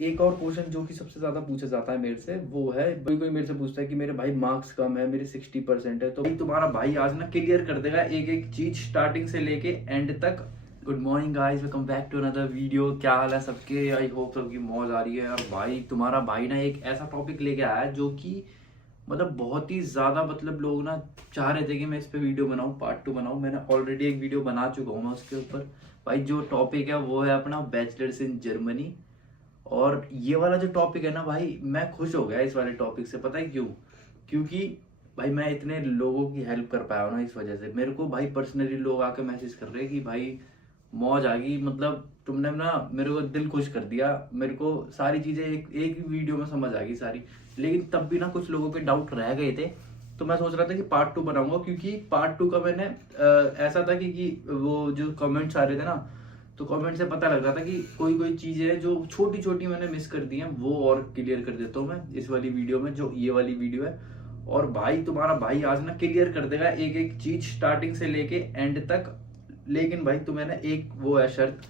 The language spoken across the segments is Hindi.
एक और क्वेश्चन जो कि सबसे ज्यादा पूछा जाता है मेरे से, वो है कोई कोई मेरे से पूछता है कि मेरे भाई मार्क्स कम है, मेरे 60% है, तो भाई तुम्हारा भाई आज ना क्लियर कर देगा एक एक चीज स्टार्टिंग से लेके एंड तक। Good morning guys, welcome back to another video. क्या हाल है सबके? आई होप सबकी मौज आ रही है। और भाई तुम्हारा भाई ना एक ऐसा टॉपिक लेके आया है जो कि मतलब बहुत ही ज्यादा, मतलब लोग ना चाह रहे थे कि मैं इस पे वीडियो बनाऊं, पार्ट 2 बनाऊं। मैंने ऑलरेडी एक वीडियो बना चुका हूं मैं उसके ऊपर। भाई जो टॉपिक है वो है अपना बैचलर्स इन जर्मनी। और ये वाला जो टॉपिक है ना भाई, मैं खुश हो गया इस वाले टॉपिक से। पता है क्यों? क्योंकि भाई मैं इतने लोगों की हेल्प कर पाया हूं ना इस वजह से। मेरे को भाई पर्सनली लोग आके मैसेज कर रहे हैं कि भाई मौज आ गई, मतलब तुमने ना मेरे को दिल खुश कर दिया। मेरे को सारी चीजें एक एक ही वीडियो में समझ आ गई सारी। लेकिन तब भी ना कुछ लोगों के डाउट रह गए थे, तो मैं सोच रहा था कि पार्ट 2 बनाऊंगा। क्योंकि पार्ट 2 का मैंने ऐसा था कि वो जो कमेंट्स आ रहे थे ना, तो कमेंट से पता लग रहा था कि कोई कोई चीजें जो छोटी छोटी मैंने मिस कर दी हैं वो और क्लियर कर देता हूँ मैं इस वाली वीडियो में, जो ये वाली वीडियो है। और भाई तुम्हारा भाई आज ना क्लियर कर देगा एक एक चीज स्टार्टिंग से लेके एंड तक। लेकिन भाई तुम्हें ना एक वो है शर्त,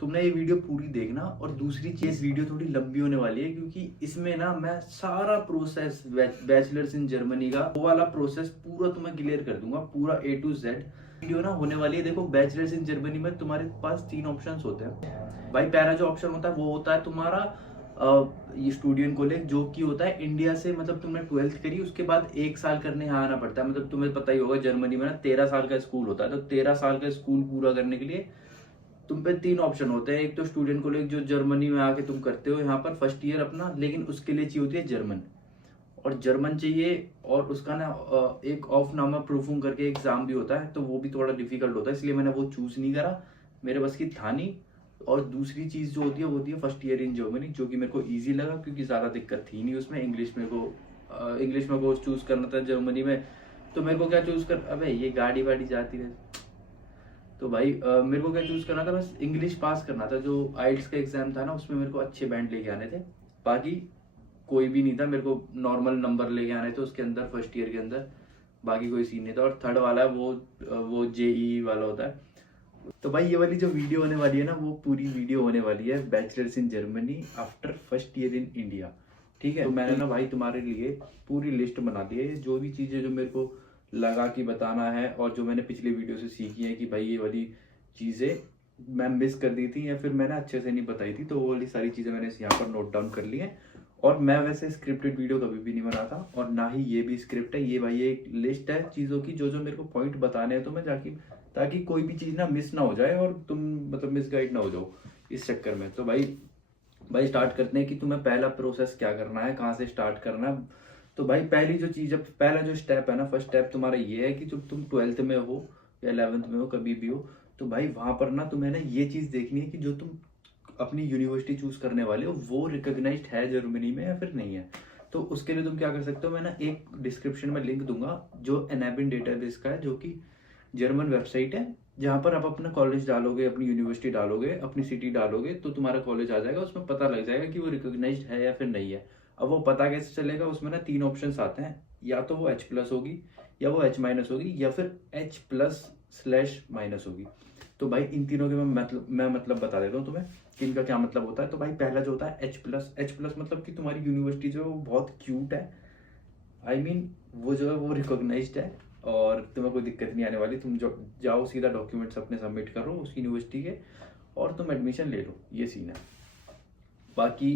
तुमने ये वीडियो पूरी देखना। और दूसरी चीज, वीडियो थोड़ी लंबी होने वाली है क्योंकि इसमें ना मैं सारा प्रोसेस बैचलर्स इन जर्मनी का वो वाला प्रोसेस पूरा तुम्हें क्लियर कर दूंगा, पूरा A to Z वीडियो ना होने वाली है। देखो बैचलर्स इन जर्मनी में तुम्हारे पास 3 ऑप्शंस होते हैं भाई। पहला जो ऑप्शन होता है वो होता है तुम्हारा ये स्टूडेंट कॉलेज, जो कि होता है इंडिया से, मतलब तुमने 12th करी उसके बाद 1 साल करने यहाँ आना पड़ता है। मतलब तुम्हें पता ही होगा जर्मनी में ना 13 साल का स्कूल होता है, तो 13 साल का स्कूल पूरा करने के लिए तुम पे 3 ऑप्शन होते हैं। एक तो स्टूडेंट कॉलेज जो जर्मनी में आके तुम करते हो यहाँ पर फर्स्ट ईयर अपना, लेकिन उसके लिए चाहिए होती है जर्मन। और जर्मन चाहिए, और उसका ना एक ऑफ नामा प्रूफिंग करके एग्जाम भी होता है, तो वो भी थोड़ा डिफिकल्ट होता है, इसलिए मैंने वो चूज नहीं करा, मेरे बस की था नहीं। और दूसरी चीज जो होती है वो होती है फर्स्ट ईयर इन जर्मनी, जो कि मेरे को इजी लगा क्योंकि ज्यादा दिक्कत थी नहीं उसमें। इंग्लिश में कोर्स चूज करना था जर्मनी में, तो मेरे को क्या चूज कर, अबे ये गाड़ी वाड़ी जाती है। तो भाई मेरे को क्या चूज करना था, बस इंग्लिश पास करना था। जो आइल्स का एग्जाम था ना उसमें मेरे को अच्छे बैंड लेके आने थे, बाकी कोई भी नहीं था। मेरे को नॉर्मल नंबर लेके आने थे उसके अंदर, फर्स्ट ईयर के अंदर, बाकी कोई सीन नहीं था। और थर्ड वाला है वो JEE वाला होता है। तो भाई ये वाली जो वीडियो होने वाली है ना, वो पूरी वीडियो होने वाली है bachelors in Germany after first year in India. ठीक है, तो मैंने ना भाई तुम्हारे लिए पूरी लिस्ट बना दी है, जो भी चीजें जो मेरे को लगा कि बताना है, और जो मैंने पिछले वीडियो से सीखी है कि भाई ये वाली चीजें मैं मिस कर दी थी या फिर मैंने अच्छे से नहीं बताई थी, तो वो वाली सारी चीजें मैंने यहाँ पर नोट डाउन कर ली है। और मैं वैसे स्क्रिप्टेड वीडियो कभी भी नहीं बनाता, और ना ही ये भी स्क्रिप्ट है। ये भाई एक लिस्ट है चीजों की, जो जो मेरे को पॉइंट बताने हैं तुम्हें, जाके ताकि कोई भी चीज ना मिस ना हो जाए और तुम मतलब मिसगाइड ना हो जाओ इस चक्कर में। तो भाई स्टार्ट करते हैं कि तुम्हें पहला प्रोसेस क्या करना है, कहाँ से स्टार्ट करना है। तो भाई पहली जो चीज, पहला जो स्टेप है ना, फर्स्ट स्टेप तुम्हारा ये है कि जब तुम 12th में हो या 11th में हो, कभी भी हो, तो भाई वहां पर ना तुम्हें ना ये चीज देखनी है कि जो तुम अपनी यूनिवर्सिटी चूज करने वाले हो वो रिकॉग्नाइज्ड है जर्मनी में या फिर नहीं है। तो उसके लिए तुम क्या कर सकते हो, मैं ना एक डिस्क्रिप्शन में लिंक दूंगा जो एनाबिन डेटाबेस का है, जो कि जर्मन वेबसाइट है, जहां पर आप अपना कॉलेज डालोगे, अपनी यूनिवर्सिटी डालोगे, अपनी सिटी डालोगे, तो तुम्हारा कॉलेज आ जाएगा। उसमें पता लग जाएगा कि वो रिकॉग्नाइज्ड है या फिर नहीं है। अब वो पता कैसे चलेगा, उसमें ना 3 ऑप्शंस आते हैं, या तो वो H+ होगी, या वो H- होगी, या फिर H+/- होगी। तो भाई इन तीनों के मैं मतलब बता देता हूँ तुम्हें कि इनका क्या मतलब होता है। तो भाई पहला जो होता है H+ मतलब कि तुम्हारी यूनिवर्सिटी जो है वो बहुत क्यूट है। वो जो है वो रिकॉग्नाइज्ड है, और तुम्हें कोई दिक्कत नहीं आने वाली। तुम जो जाओ सीधा डॉक्यूमेंट्स अपने सबमिट करो उस यूनिवर्सिटी के, और तुम एडमिशन ले लो, ये सीन है। बाकी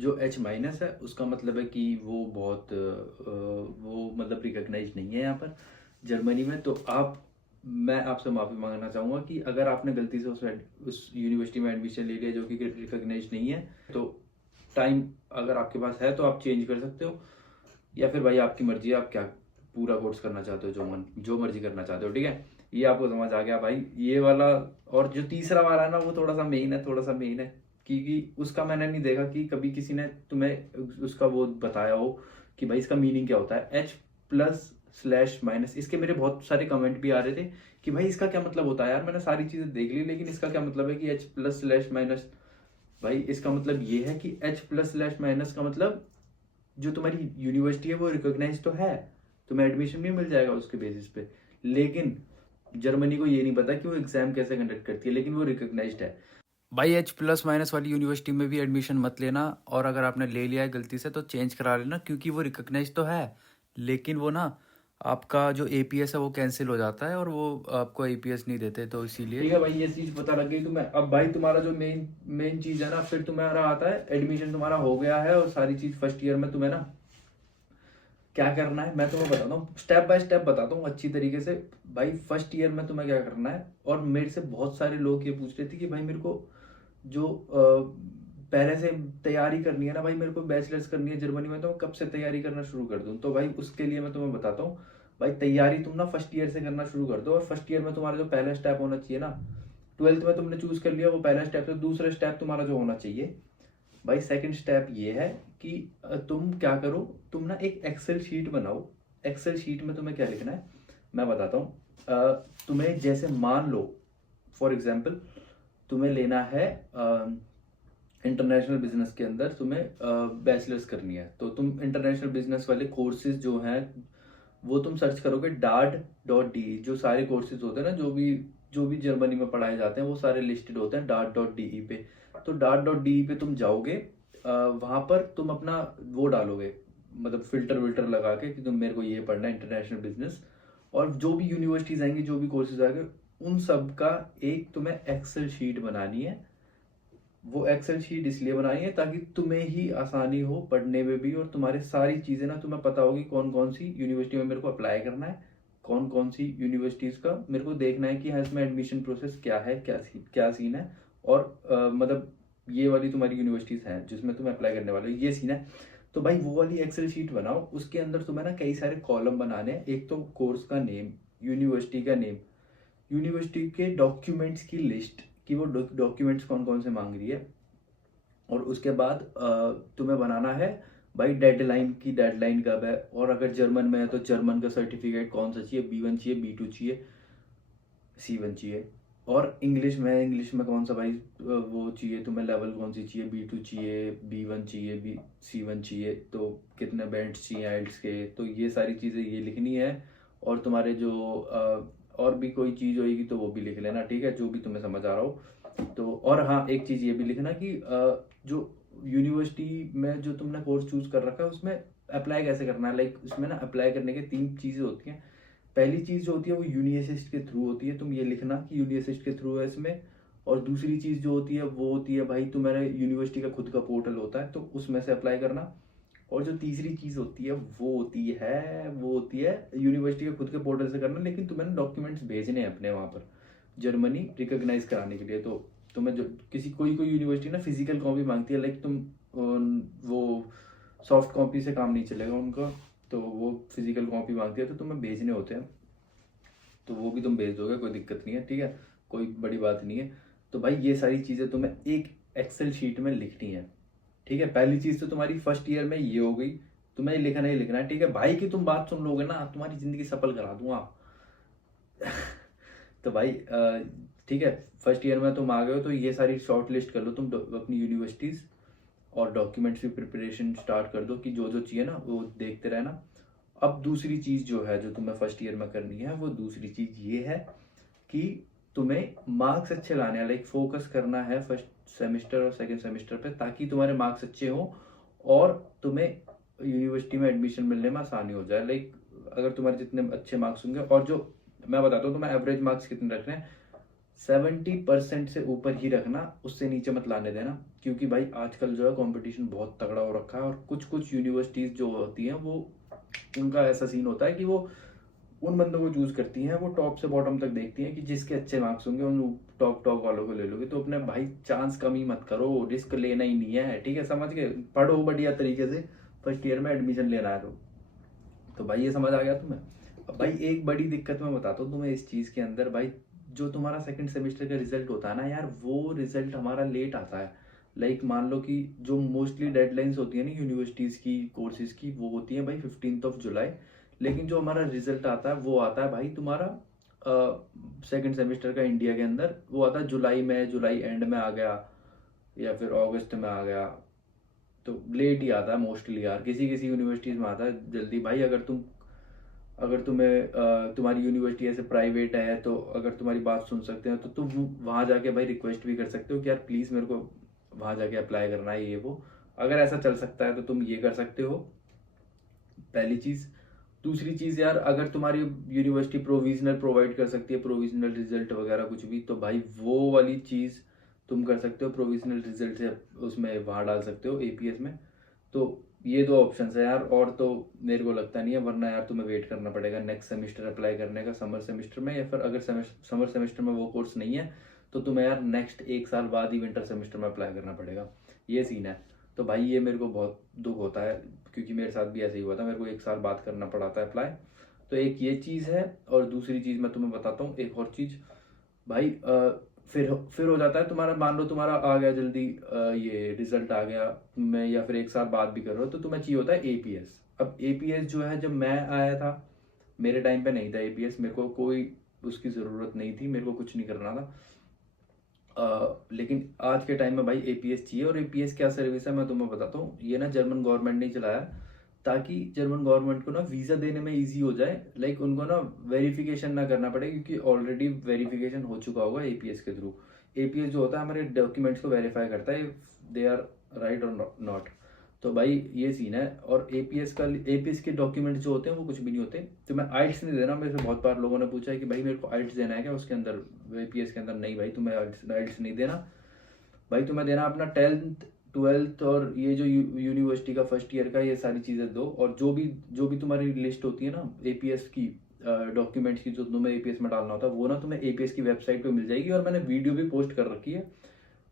जो H- है उसका मतलब है कि वो बहुत वो मतलब रिकॉग्नाइज नहीं है यहाँ पर जर्मनी में। तो मैं आपसे माफी मांगना चाहूंगा कि अगर आपने गलती से उस यूनिवर्सिटी में एडमिशन ले लिया जो कि रिकॉग्नाइज नहीं है, तो टाइम अगर आपके पास है तो आप चेंज कर सकते हो, या फिर भाई आपकी मर्जी है, आप क्या पूरा कोर्स करना चाहते हो, जो मर्जी करना चाहते हो। ठीक है, ये आपको समझ आ गया भाई ये वाला। और जो तीसरा वाला है ना, वो थोड़ा सा मेन है, क्योंकि उसका मैंने नहीं देखा कि कभी किसी ने तुम्हें उसका वो बताया हो कि भाई इसका मीनिंग क्या होता है H+/- इसके मेरे बहुत सारे कमेंट भी आ रहे थे कि भाई इसका क्या मतलब होता है। यार मैंने सारी चीजें देख ली, लेकिन इसका क्या मतलब है कि H+/- भाई इसका मतलब ये है कि H+/- का मतलब जो तुम्हारी यूनिवर्सिटी है वो रिकॉग्नाइज तो है, तुम्हें एडमिशन भी मिल जाएगा उसके बेसिस पे। लेकिन जर्मनी को ये नहीं पता कि वो एग्जाम कैसे कंडक्ट करती है, लेकिन वो रिकॉग्नाइज्ड है। भाई एच प्लस माइनस वाली यूनिवर्सिटी में भी एडमिशन मत लेना, और अगर आपने ले लिया है गलती से तो चेंज करा लेना, क्योंकि वो रिकग्नाइज तो है लेकिन वो ना आपका जो एपीएस है वो कैंसिल हो जाता है और वो आपको एपीएस नहीं देते, तो इसीलिए। ठीक है भाई, ये चीज पता लग गई तुम्हें। अब भाई तुम्हारा जो मेन मेन चीज है ना, फिर तुम्हारा आता है एडमिशन तुम्हारा हो गया है और सारी चीज फर्स्ट ईयर में तुम्हें ना क्या करना है मैं तुम्हें बताता हूँ, स्टेप बाय स्टेप बताता हूँ अच्छी तरीके से। भाई फर्स्ट ईयर में तुम्हें क्या करना है, और मेरे से बहुत सारे लोग ये पूछ रहे थे कि भाई मेरे को जो पहले से तैयारी करनी है ना भाई, मेरे को बैचलर्स करनी है जर्मनी में, तो मैं कब से तैयारी करना शुरू कर दूं। तो भाई उसके लिए मैं तुम्हें बताता हूँ, भाई तैयारी तुम ना फर्स्ट ईयर से करना शुरू कर दो। और फर्स्ट ईयर में तुम्हारा जो पहला स्टेप होना चाहिए ना, ट्वेल्थ में तुमने चूज कर लिया वो पहला स्टेप, तो दूसरा स्टेप तुम्हारा जो होना चाहिए भाई, सेकंड स्टेप ये है कि तुम क्या करो, तुम ना एक एक्सेल शीट बनाओ। एक्सेल शीट में तुम्हें क्या लिखना है मैं बताता हूँ। तुम्हें जैसे मान लो फॉर एग्जाम्पल तुम्हें लेना है इंटरनेशनल बिजनेस के अंदर तुम्हें बैचलर्स करनी है, तो तुम इंटरनेशनल बिजनेस वाले कोर्सेज जो हैं वो तुम सर्च करोगे DART.de। जो सारे कोर्सेज होते हैं ना, जो भी जर्मनी में पढ़ाए जाते हैं वो सारे लिस्टेड होते हैं DART.de पे। तो DART.de पे तुम जाओगे, वहां पर तुम अपना वो डालोगे, मतलब फिल्टर विल्टर लगा के कि तुम मेरे को ये पढ़ना है इंटरनेशनल बिजनेस, और जो भी यूनिवर्सिटीज आएंगी जो भी कोर्सेज आएंगे उन सब का एक तुम्हें एक्सेल शीट बनानी है। वो एक्सेल शीट इसलिए बनाई है ताकि तुम्हें ही आसानी हो पढ़ने में भी, और तुम्हारी सारी चीजें ना तुम्हें पता होगी कौन कौन सी यूनिवर्सिटी में मेरे को अप्लाई करना है, कौन कौन सी यूनिवर्सिटीज का मेरे को देखना है कि हाँ इसमें एडमिशन प्रोसेस क्या है, क्या सीन है, और मतलब ये वाली तुम्हारी यूनिवर्सिटीज हैं जिसमें तुम अप्लाई करने वाले हो, ये सीन है। तो भाई वो वाली एक्सेल शीट बनाओ, उसके अंदर तुम्हें ना कई सारे कॉलम बनाने हैं। एक तो कोर्स का नेम, यूनिवर्सिटी का नेम, यूनिवर्सिटी के डॉक्यूमेंट्स की लिस्ट कि वो डॉक्यूमेंट्स कौन कौन से मांग रही है, और उसके बाद तुम्हें बनाना है भाई डेडलाइन की, डेडलाइन कब है, और अगर जर्मन में है तो जर्मन का सर्टिफिकेट कौन सा चाहिए, B1 चाहिए, B2 चाहिए, C1 चाहिए। और इंग्लिश में कौन सा भाई वो चाहिए तुम्हें, लेवल कौन सी चाहिए, B2 चाहिए, B1 चाहिए, C1 चाहिए, तो कितने बैंड्स चाहिए आइल्स के, तो ये सारी चीज़ें ये लिखनी है। और तुम्हारे जो और भी कोई चीज़ होगी तो वो भी लिख लेना, ठीक है, जो भी तुम्हें समझ आ रहा हो। तो और हाँ एक चीज़ ये भी लिखना कि जो यूनिवर्सिटी में जो तुमने कोर्स चूज कर रखा है उसमें अप्लाई कैसे करना है। लाइक उसमें ना अप्लाई करने के 3 चीज़ें होती हैं। पहली चीज जो होती है वो यूनिअसिस्ट के थ्रू होती है, तुम ये लिखना कि यूनिअसिस्ट के थ्रू है इसमें। और दूसरी चीज जो होती है वो होती है भाई तुम्हारे यूनिवर्सिटी का खुद का पोर्टल होता है, तो उसमें से अप्लाई करना। और जो तीसरी चीज होती है वो होती है यूनिवर्सिटी के खुद के पोर्टल से करना, लेकिन तुम्हें डॉक्यूमेंट्स भेजने हैं अपने वहां पर जर्मनी रिकॉग्नाइज कराने के लिए। तो तुम्हें जो किसी कोई कोई यूनिवर्सिटी ना फिजिकल कॉपी मांगती है, लाइक तुम वो सॉफ्ट कॉपी से काम नहीं चलेगा उनका, तो वो फिजिकल कॉपी मांगती है, तो तुम्हें भेजने होते हैं, तो वो भी तुम भेज दोगे, कोई दिक्कत नहीं है, ठीक है, कोई बड़ी बात नहीं है। तो भाई ये सारी चीज़ें तुम्हें एक एक्सेल शीट में लिखनी है, ठीक है। पहली चीज़ तो तुम्हारी फर्स्ट ईयर में ये हो गई, तुम्हें लिखना ही लिखना है, ठीक है भाई, की तुम बात सुन लोगे ना तुम्हारी जिंदगी सफल करा दूंगा। तो भाई ठीक है, फर्स्ट ईयर में तुम आ गए हो तो ये सारी शॉर्ट लिस्ट कर लो तुम अपनी यूनिवर्सिटीज़, और डॉक्यूमेंट्स की प्रिपरेशन स्टार्ट कर दो कि जो जो चाहिए ना वो देखते रहना। अब दूसरी चीज जो है जो तुम्हें फर्स्ट ईयर में करनी है, वो दूसरी चीज ये है कि तुम्हें मार्क्स अच्छे लाने हैं, लाइक फोकस करना है फर्स्ट सेमेस्टर और सेकंड सेमेस्टर पे, ताकि तुम्हारे मार्क्स अच्छे हो और तुम्हें यूनिवर्सिटी में एडमिशन मिलने में आसानी हो जाए। लाइक अगर तुम्हारे जितने अच्छे मार्क्स होंगे, और जो मैं बताता हूँ तुम्हें एवरेज मार्क्स कितने रखने हैं, 70% से ऊपर ही रखना, उससे नीचे मत लाने देना, क्योंकि भाई आजकल जो है कंपटीशन बहुत तगड़ा हो रखा है, और कुछ कुछ यूनिवर्सिटीज जो होती हैं वो उनका ऐसा सीन होता है कि वो उन बंदों को चूज करती हैं, वो टॉप से बॉटम तक देखती हैं कि जिसके अच्छे मार्क्स होंगे उन टॉप टॉप वालों को ले लोगे। तो अपने भाई चांस कम ही मत करो, रिस्क लेना ही नहीं है, ठीक है, समझ के पढ़ो बढ़िया तरीके से, फर्स्ट ईयर में एडमिशन लेना है तो भाई ये समझ आ गया तुम्हें। अब भाई एक बड़ी दिक्कत मैं बताता हूँ तुम्हें इस चीज के अंदर भाई, जो तुम्हारा सेकंड सेमेस्टर का रिजल्ट होता है ना यार, वो रिजल्ट हमारा लेट आता है। लाइक मान लो कि जो मोस्टली डेडलाइंस होती है ना यूनिवर्सिटीज की कोर्सेज की, वो होती है भाई 15 जुलाई, लेकिन जो हमारा रिजल्ट आता है वो आता है भाई तुम्हारा सेकंड सेमेस्टर का इंडिया के अंदर, वो आता है जुलाई में, जुलाई एंड में आ गया या फिर अगस्त में आ गया, तो लेट ही आता है मोस्टली यार, किसी किसी यूनिवर्सिटीज में आता है जल्दी। भाई अगर तुम अगर तुम्हें तुम्हारी यूनिवर्सिटी ऐसे प्राइवेट है तो अगर तुम्हारी बात सुन सकते हैं तो तुम वहाँ जाके भाई रिक्वेस्ट भी कर सकते हो कि यार प्लीज़ मेरे को वहाँ जाके अप्लाई करना है ये वो। अगर ऐसा चल सकता है तो तुम ये कर सकते हो, पहली चीज़। दूसरी चीज़ यार, अगर तुम्हारी यूनिवर्सिटी प्रोविजनल प्रोवाइड कर सकती है, प्रोविजनल रिजल्ट वगैरह कुछ भी, तो भाई वो वाली चीज़ तुम कर सकते हो, प्रोविजनल रिजल्ट से उसमें वहाँ डाल सकते हो एपीएस में। तो ये दो ऑप्शंस है यार, और तो मेरे को लगता नहीं है, वरना यार तुम्हें वेट करना पड़ेगा नेक्स्ट सेमेस्टर अप्लाई करने का, समर सेमेस्टर में, या फिर अगर समर सेमेस्टर में वो कोर्स नहीं है तो तुम्हें यार नेक्स्ट 1 साल बाद ही विंटर सेमेस्टर में अप्लाई करना पड़ेगा। ये सीन है। तो भाई ये मेरे को बहुत दुख होता है, क्योंकि मेरे साथ भी ऐसे ही हुआ था, मेरे को 1 साल बाद करना पड़ा था अप्लाई। तो एक ये चीज़ है, और दूसरी चीज़ मैं तुम्हें बताता हूँ, एक और चीज़ भाई, फिर हो जाता है तुम्हारा, मान लो तुम्हारा आ गया जल्दी ये रिजल्ट आ गया, मैं या फिर 1 साल बाद भी कर रहा हो, तो तुम्हें चाहिए होता है एपीएस। अब एपीएस जो है, जब मैं आया था मेरे टाइम पे नहीं था एपीएस, मेरे को कोई उसकी ज़रूरत नहीं थी, मेरे को कुछ नहीं करना था। लेकिन आज के टाइम में भाई एपीएस चाहिए। और एपीएस क्या सर्विस है मैं तुम्हें बताता हूँ। ये ना जर्मन गवर्नमेंट ने चलाया, ताकि जर्मन गवर्नमेंट को ना वीज़ा देने में इजी हो जाए, लाइक उनको ना वेरिफिकेशन ना करना पड़े, क्योंकि ऑलरेडी वेरिफिकेशन हो चुका होगा एपीएस के थ्रू। एपीएस जो होता है हमारे डॉक्यूमेंट्स को वेरीफाई करता है, दे आर राइट और नॉट। तो भाई ये सीन है। और एपीएस के डॉक्यूमेंट जो होते हैं वो कुछ भी नहीं होते। तो मैं आइट्स नहीं देना, मेरे से बहुत बार लोगों ने पूछा है कि भाई मेरे को आइट्स देना है क्या उसके अंदर, एपीएस के अंदर। नहीं भाई, तुम्हें आइट्स नहीं देना भाई, तुम्हें देना अपना 10th 12th और ये जो यूनिवर्सिटी का फर्स्ट ईयर का, ये सारी चीज़ें दो। और जो भी तुम्हारी लिस्ट होती है ना एपीएस की डॉक्यूमेंट्स की, जो तुम्हें एपीएस में डालना होता है, वो ना तुम्हें एपीएस की वेबसाइट पे मिल जाएगी, और मैंने वीडियो भी पोस्ट कर रखी है।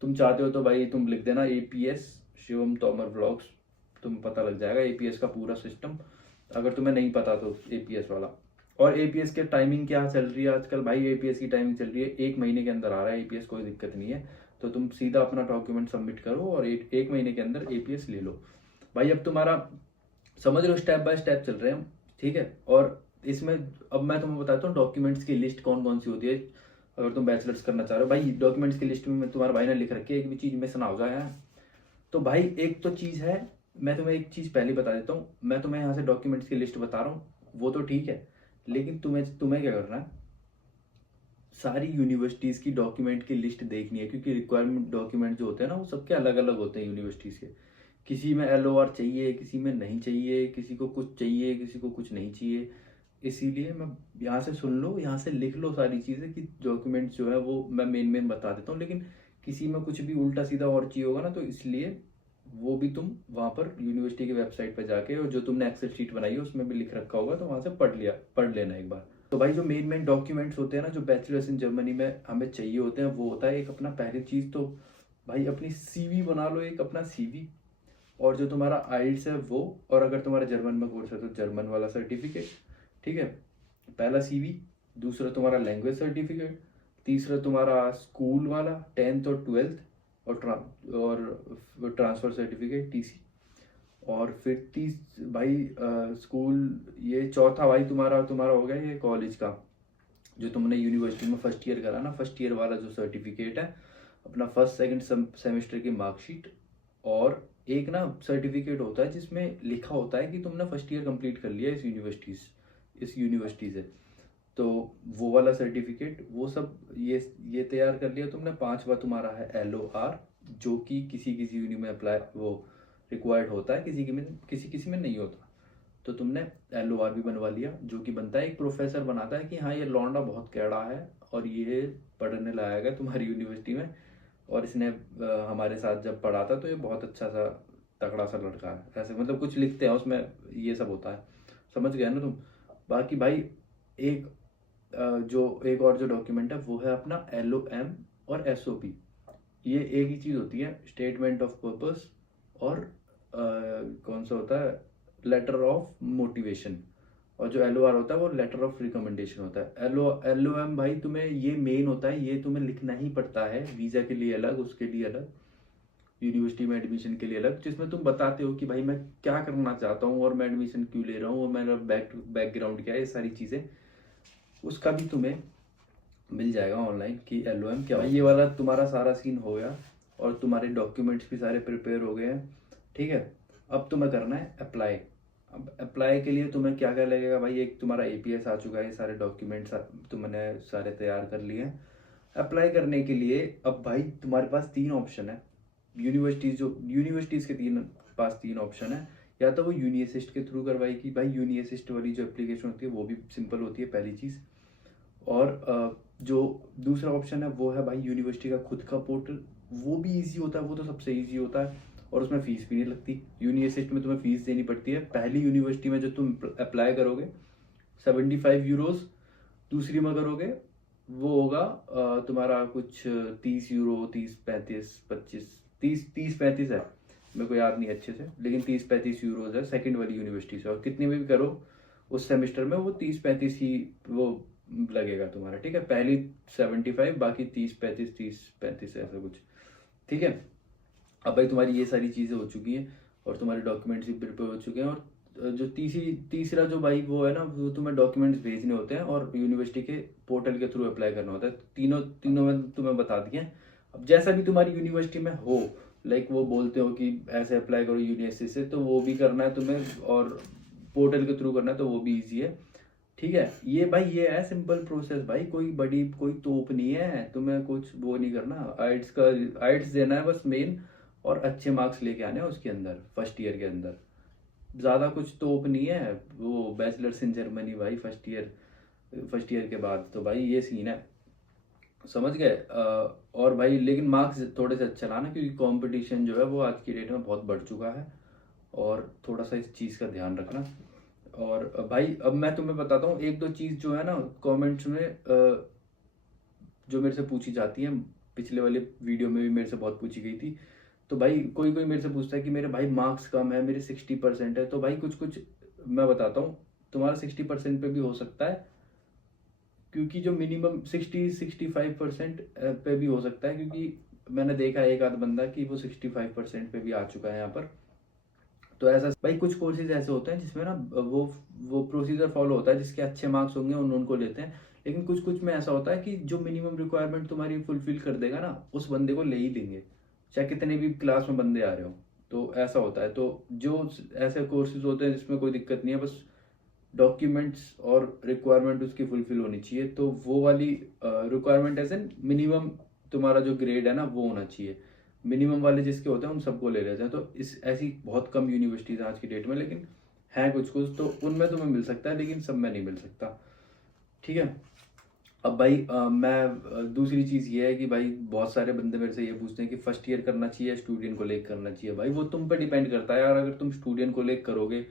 तुम चाहते हो तो भाई तुम लिख देना एपीएस शिवम तोमर व्लॉग्स, तुम्हें पता लग जाएगा एपीएस का पूरा सिस्टम, अगर तुम्हें नहीं पता तो एपीएस वाला। और एपीएस के टाइमिंग क्या चल रही है आजकल भाई, एपीएस की टाइमिंग चल रही है 1 महीने के अंदर आ रहा है एपीएस, कोई दिक्कत नहीं है। तो तुम सीधा अपना डॉक्यूमेंट सबमिट करो और एक महीने के अंदर एपीएस ले लो भाई। अब तुम्हारा समझ रहे हो, स्टेप बाय स्टेप चल रहे हैं हम, ठीक है। और इसमें अब मैं तुम्हें बताता हूँ डॉक्यूमेंट्स की लिस्ट कौन कौन सी होती है, अगर तुम बैचलर्स करना चाह रहे हो। भाई डॉक्यूमेंट्स की लिस्ट में तुम्हारे भाई ने लिख रखी है, एक भी चीज़ मिस ना हो जाए। तो भाई एक तो चीज़ है, मैं तुम्हें एक चीज़ पहले बता देता हूँ, मैं तुम्हें यहाँ से डॉक्यूमेंट्स की लिस्ट बता रहा हूँ, वो तो ठीक है, लेकिन तुम्हें क्या करना है, सारी यूनिवर्सिटीज़ की डॉक्यूमेंट की लिस्ट देखनी है, क्योंकि रिक्वायरमेंट डॉक्यूमेंट जो होते हैं ना वो सबके अलग अलग होते हैं यूनिवर्सिटीज़ के। किसी में एलओआर चाहिए, किसी में नहीं चाहिए, किसी को कुछ चाहिए, किसी को कुछ नहीं चाहिए। इसीलिए मैं यहाँ से सुन लो, यहाँ से लिख लो सारी चीज़ें कि डॉक्यूमेंट्स जो है वो मैं मेन बता देता हूँ, लेकिन किसी में कुछ भी उल्टा सीधा और चाहिए होगा ना, तो इसलिए वो भी तुम वहाँ पर यूनिवर्सिटी की वेबसाइट पर जाके, और जो तुमने एक्सेल शीट बनाई है उसमें भी लिख रखा होगा, तो वहाँ से पढ़ लेना एक बार। तो भाई जो मेन डॉक्यूमेंट्स होते हैं ना, जो बैचलर्स इन जर्मनी में हमें चाहिए होते हैं, वो होता है एक अपना, पहली चीज़ तो भाई अपनी सीवी बना लो, एक अपना सीवी, और जो तुम्हारा आइल्स है वो, और अगर तुम्हारा जर्मन में कोर्स है तो जर्मन वाला सर्टिफिकेट, ठीक है, पहला सीवी। दूसरा तुम्हारा लैंग्वेज सर्टिफिकेट। तीसरा तुम्हारा स्कूल वाला 10th और 12th, और ट्रांसफ़र सर्टिफिकेट टीसी। और फिर भाई स्कूल, ये चौथा भाई तुम्हारा हो गया ये कॉलेज का, जो तुमने यूनिवर्सिटी में फर्स्ट ईयर करा ना, फर्स्ट ईयर वाला जो सर्टिफिकेट है, अपना फर्स्ट सेकंड सेमेस्टर की मार्कशीट। और एक ना सर्टिफिकेट होता है जिसमें लिखा होता है कि तुमने फर्स्ट ईयर कंप्लीट कर लिया इस यूनिवर्सिटी से, तो वो वाला सर्टिफिकेट, वो सब ये तैयार कर लिया तुमने। पांचवा तुम्हारा है एलओआर, जो कि किसी यूनि में अप्लाई वो रिक्वायर्ड होता है, किसी में नहीं होता। तो तुमने एलओआर भी बनवा लिया, जो कि बनता है, एक प्रोफेसर बनाता है कि हाँ ये लौंडा बहुत कैड़ा है और ये पढ़ने लायक है तुम्हारी यूनिवर्सिटी में, और इसने हमारे साथ जब पढ़ा था तो ये बहुत अच्छा सा तगड़ा सा लड़का है, ऐसे मतलब कुछ लिखते हैं उसमें, ये सब होता है। समझ गया ना तुम। बाकी भाई एक एक और जो डॉक्यूमेंट है वो है अपना LOM और SOP। ये एक ही चीज़ होती है, स्टेटमेंट ऑफ पर्पस, और कौन सा होता है, लेटर ऑफ मोटिवेशन। और जो LOR होता है वो लेटर ऑफ रिकमेंडेशन होता है। LOM भाई तुम्हें ये मेन होता है, ये तुम्हें लिखना ही पड़ता है, वीज़ा के लिए अलग, उसके लिए अलग, यूनिवर्सिटी में एडमिशन के लिए अलग, जिसमें तुम बताते हो कि भाई मैं क्या करना चाहता हूँ और मैं एडमिशन क्यों ले रहा हूँ और मेरा बैकग्राउंड क्या है, ये सारी चीज़ें, उसका भी तुम्हें मिल जाएगा ऑनलाइन कि LOM क्या है। ये वाला तुम्हारा सारा सीन हो गया, और तुम्हारे डॉक्यूमेंट्स भी सारे प्रिपेयर हो गए हैं, ठीक है। अब तुम्हें करना है अप्लाई। अब अप्लाई के लिए तुम्हें क्या क्या लगेगा भाई, एक तुम्हारा एपीएस आ चुका है, ये सारे डॉक्यूमेंट्स तुमने सारे तैयार कर लिए हैं। अप्लाई करने के लिए अब भाई तुम्हारे पास तीन ऑप्शन है। यूनिवर्सिटीज़ के तीन ऑप्शन है। या तो वो यूनिअसिस्ट के थ्रू करवाएगी भाई, यूनिअसिस्ट वाली जो एप्लीकेशन होती है वो भी सिंपल होती है पहली चीज़। और जो दूसरा ऑप्शन है वो है भाई यूनिवर्सिटी का खुद का पोर्टल, वो भी इजी होता है, वो तो सबसे इजी होता है और उसमें फीस भी नहीं लगती। यूनिवर्सिटी में तुम्हें फीस देनी पड़ती है पहली यूनिवर्सिटी में जो तुम अप्लाई करोगे 75 यूरोज, दूसरी में करोगे वो होगा तुम्हारा कुछ 30 यूरो, 30 35 25 30 35 है, मेरे को याद नहीं अच्छे से, लेकिन 30 35 यूरोज है सेकंड वाली यूनिवर्सिटी से। और कितनी में भी करो उस सेमेस्टर में वो 30 35 ही वो लगेगा तुम्हारा, ठीक है। पहली 75, बाकी 30 35 ऐसा कुछ, ठीक है। अब भाई तुम्हारी ये सारी चीज़ें हो चुकी हैं और तुम्हारे डॉक्यूमेंट्स भी प्रिपेयर हो चुके हैं। और जो तीसरा जो भाई वो है ना, वो तुम्हें डॉक्यूमेंट्स भेजने होते हैं और यूनिवर्सिटी के पोर्टल के थ्रू अप्लाई करना होता है। तीनों तीनों में तुम्हें बता दिए हैं। अब जैसा भी तुम्हारी यूनिवर्सिटी में हो, लाइक वो बोलते हो कि ऐसे अप्लाई करो यूनिवर्सिटी से, तो वो भी करना है तुम्हें, और पोर्टल के थ्रू करना है तो वो भी ईजी है, ठीक है। ये भाई ये है सिंपल प्रोसेस भाई, कोई बड़ी कोई तोप नहीं है, तुम्हें कुछ वो नहीं करना। आइट्स देना है बस मेन, और अच्छे मार्क्स लेके आने हैं उसके अंदर फर्स्ट ईयर के अंदर, ज़्यादा कुछ तोप नहीं है। वो बैचलर्स इन जर्मनी भाई फर्स्ट ईयर के बाद, तो भाई ये सीन है, समझ गए। और भाई लेकिन मार्क्स थोड़े से अच्छा लाना, क्योंकि कंपटीशन जो है वो आज की डेट में बहुत बढ़ चुका है, और थोड़ा सा इस चीज़ का ध्यान रखना। और भाई अब मैं तुम्हें बताता हूँ एक दो चीज़ जो है ना कमेंट्स में जो मेरे से पूछी जाती है, पिछले वाले वीडियो में भी मेरे से बहुत पूछी गई थी। तो भाई कोई कोई मेरे से पूछता है कि मेरे भाई मार्क्स कम है, मेरे 60% है। तो भाई कुछ कुछ मैं बताता हूँ, तुम्हारा 60% पे भी हो सकता है, क्योंकि जो मिनिमम 65% पे भी हो सकता है, क्योंकि मैंने देखा है एक आध बंदा कि वो 65% पे भी आ चुका है यहाँ पर। तो ऐसा भाई कुछ कोर्सेज ऐसे होते हैं जिसमें ना वो प्रोसीजर फॉलो होता है, जिसके अच्छे मार्क्स होंगे उनको लेते हैं। लेकिन कुछ कुछ में ऐसा होता है कि जो मिनिमम रिक्वायरमेंट तुम्हारी फुलफिल कर देगा ना, उस बंदे को ले ही लेंगे, चाहे कितने भी क्लास में बंदे आ रहे हो। तो ऐसा होता है। तो जो ऐसे कोर्सेज होते हैं जिसमें कोई दिक्कत नहीं है, बस डॉक्यूमेंट्स और रिक्वायरमेंट उसकी फुलफिल होनी चाहिए, तो वो वाली रिक्वायरमेंट एज एन मिनिमम तुम्हारा जो ग्रेड है ना वो होना चाहिए। मिनिमम वाले जिसके होते हैं उन सबको ले लेते हैं। तो इस ऐसी बहुत कम यूनिवर्सिटीज हैं आज की डेट में, लेकिन हैं कुछ कुछ, तो उनमें तुम्हें मिल सकता है, लेकिन सब में नहीं मिल सकता, ठीक है। अब भाई दूसरी चीज़ ये है कि भाई बहुत सारे बंदे मेरे से ये पूछते हैं कि फर्स्ट ईयर करना चाहिए, स्टूडेंट को लेकर करना चाहिए। भाई वो तुम पे डिपेंड करता है यार, अगर तुम स्टूडेंट को लेकर करोगे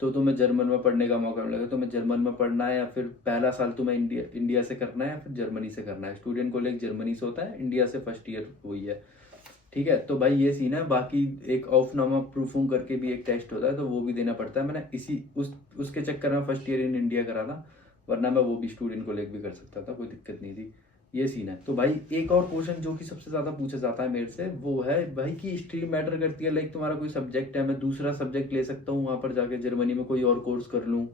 तो तुम्हें जर्मन में पढ़ने का मौका मिलेगा। तुम्हें जर्मन में पढ़ना है, या फिर पहला साल तुम्हें इंडिया से करना है या फिर जर्मनी से करना है। स्टूडेंट को लेकर जर्मनी से होता है, इंडिया से फर्स्ट ईयर वही है, ठीक है। तो भाई ये सीन है। बाकी एक ऑफनामा प्रूफिंग करके भी एक टेस्ट होता है, तो वो भी देना पड़ता है। मैंने उसके चक्कर में फर्स्ट ईयर इन इंडिया करा था, वरना मैं वो भी स्टूडेंट को लेकर भी कर सकता था, कोई दिक्कत नहीं थी। ये सीन है। तो भाई एक और क्वेश्चन जो कि सबसे ज्यादा पूछा जाता है मेरे से, वो है भाई कि स्ट्रीम मैटर करती है। लाइक तुम्हारा कोई सब्जेक्ट है, मैं दूसरा सब्जेक्ट ले सकता हूँ वहां पर जाके, जर्मनी में कोई और कोर्स कर लूँ,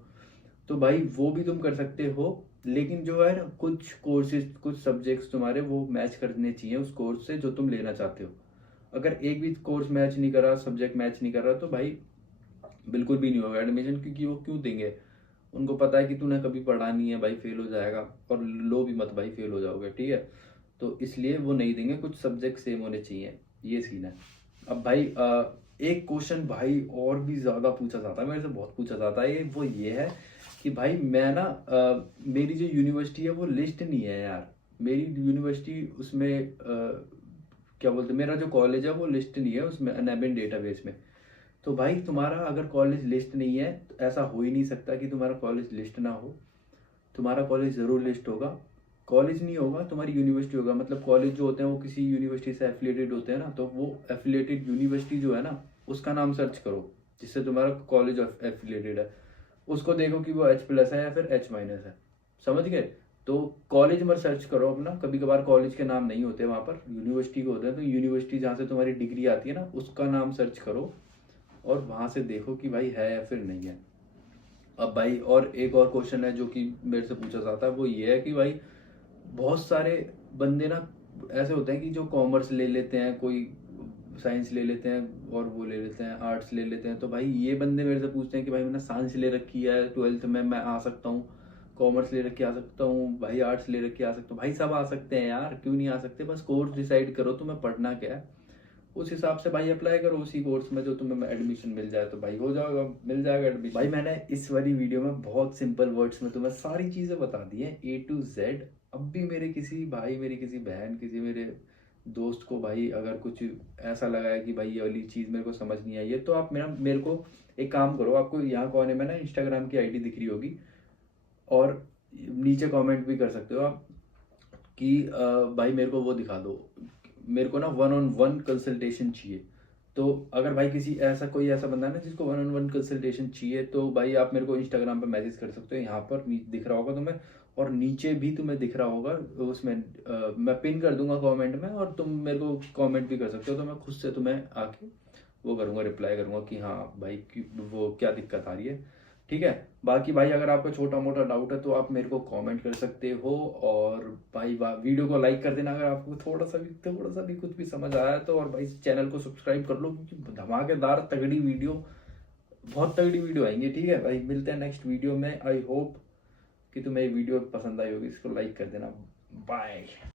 तो भाई वो भी तुम कर सकते हो। लेकिन जो है ना कुछ कोर्सेज कुछ सब्जेक्ट्स तुम्हारे वो मैच करने चाहिए उस कोर्स से जो तुम लेना चाहते हो। अगर एक भी कोर्स मैच नहीं कर रहा, सब्जेक्ट मैच नहीं कर रहा, तो भाई बिल्कुल भी नहीं होगा एडमिशन, क्योंकि वो क्यों देंगे, उनको पता है कि तूने कभी पढ़ा नहीं है भाई, फेल हो जाएगा। और लो भी मत भाई, फेल हो जाओगे, ठीक है। तो इसलिए वो नहीं देंगे, कुछ सब्जेक्ट सेम होने चाहिए, ये सीन है। अब भाई एक क्वेश्चन भाई और भी ज्यादा पूछा जाता है मेरे से, बहुत पूछा जाता है, वो ये है कि भाई मैं ना मेरी जो यूनिवर्सिटी है वो लिस्ट नहीं है यार। मेरी यूनिवर्सिटी उसमें क्या बोलते, मेरा जो कॉलेज है वो लिस्ट नहीं है उसमें अनएबिन डेटाबेस में। तो भाई तुम्हारा अगर कॉलेज लिस्ट नहीं है, तो ऐसा हो ही नहीं सकता कि तुम्हारा कॉलेज लिस्ट ना हो। तुम्हारा कॉलेज जरूर लिस्ट होगा। कॉलेज नहीं होगा, तुम्हारी यूनिवर्सिटी होगा। मतलब कॉलेज जो होते हैं वो किसी यूनिवर्सिटी से एफिलिएटेड होते हैं ना, तो वो एफिलिएटेड यूनिवर्सिटी जो है ना उसका नाम सर्च करो जिससे तुम्हारा कॉलेज एफिलिएटेड है। उसको देखो कि वो H+ है या फिर H- है, समझ गए। तो कॉलेज मत सर्च करो अपना, कभी कभार कॉलेज के नाम नहीं होते वहां पर, यूनिवर्सिटी के होते हैं। तो यूनिवर्सिटी जहाँ से तुम्हारी डिग्री आती है ना उसका नाम सर्च करो, और वहां से देखो कि भाई है या फिर नहीं है। अब भाई और एक और क्वेश्चन है जो कि मेरे से पूछा जाता है, वो ये है कि भाई बहुत सारे बंदे ना ऐसे होते हैं कि जो कॉमर्स ले लेते हैं, कोई साइंस ले लेते हैं और वो ले लेते हैं, आर्ट्स ले लेते हैं। तो भाई ये बंदे मेरे से पूछते हैं कि भाई मैंने साइंस ले रखी है, 12th में मैं आ सकता हूँ, कॉमर्स ले रखी आ सकता हूँ, भाई आर्ट्स ले रखी आ सकता हूँ। भाई सब आ सकते हैं यार, क्यों नहीं आ सकते? बस कोर्स डिसाइड करो तुम्हें पढ़ना क्या है, उस हिसाब से भाई अप्लाई करो उसी कोर्स में जो तुम्हें एडमिशन मिल जाए, तो भाई हो जाएगा, मिल जाएगा एडमिशन। भाई मैंने इस वाली वीडियो में बहुत सिंपल वर्ड्स में तुम्हें सारी चीज़ें बता दी हैं A to Z। अब भी मेरे किसी भाई, मेरी किसी बहन, किसी मेरे दोस्त को भाई अगर कुछ ऐसा लगा है कि भाई ये वाली चीज़ मेरे को समझ नहीं आई है, तो आप मेरे को एक काम करो, आपको यहाँ कोने में ना इंस्टाग्राम की ID दिख रही होगी, और नीचे कमेंट भी कर सकते हो आप कि भाई मेरे को वो दिखा दो, मेरे को ना 1-on-1 कंसल्टेशन चाहिए। तो अगर भाई किसी ऐसा कोई ऐसा बंदा है ना जिसको 1-on-1 कंसल्टेशन चाहिए, तो भाई आप मेरे को इंस्टाग्राम पे मैसेज कर सकते हो, यहाँ पर दिख रहा होगा तुम्हें, और नीचे भी तुम्हें दिख रहा होगा उसमें, मैं पिन कर दूंगा कमेंट में, और तुम मेरे को कमेंट भी कर सकते हो, तो मैं खुद से तुम्हें आके वो करूँगा, रिप्लाई करूँगा कि हाँ भाई वो क्या दिक्कत आ रही है, ठीक है। बाकी भाई अगर आपका छोटा मोटा डाउट है तो आप मेरे को कमेंट कर सकते हो, और भाई वीडियो को लाइक कर देना अगर आपको थोड़ा सा भी कुछ भी समझ आया तो, और भाई चैनल को सब्सक्राइब कर लो, क्योंकि धमाकेदार तगड़ी वीडियो, बहुत तगड़ी वीडियो आएंगी, ठीक है भाई। मिलते हैं नेक्स्ट वीडियो में। आई होप कि तुम्हें ये वीडियो पसंद आई होगी, इसको लाइक कर देना। बाय।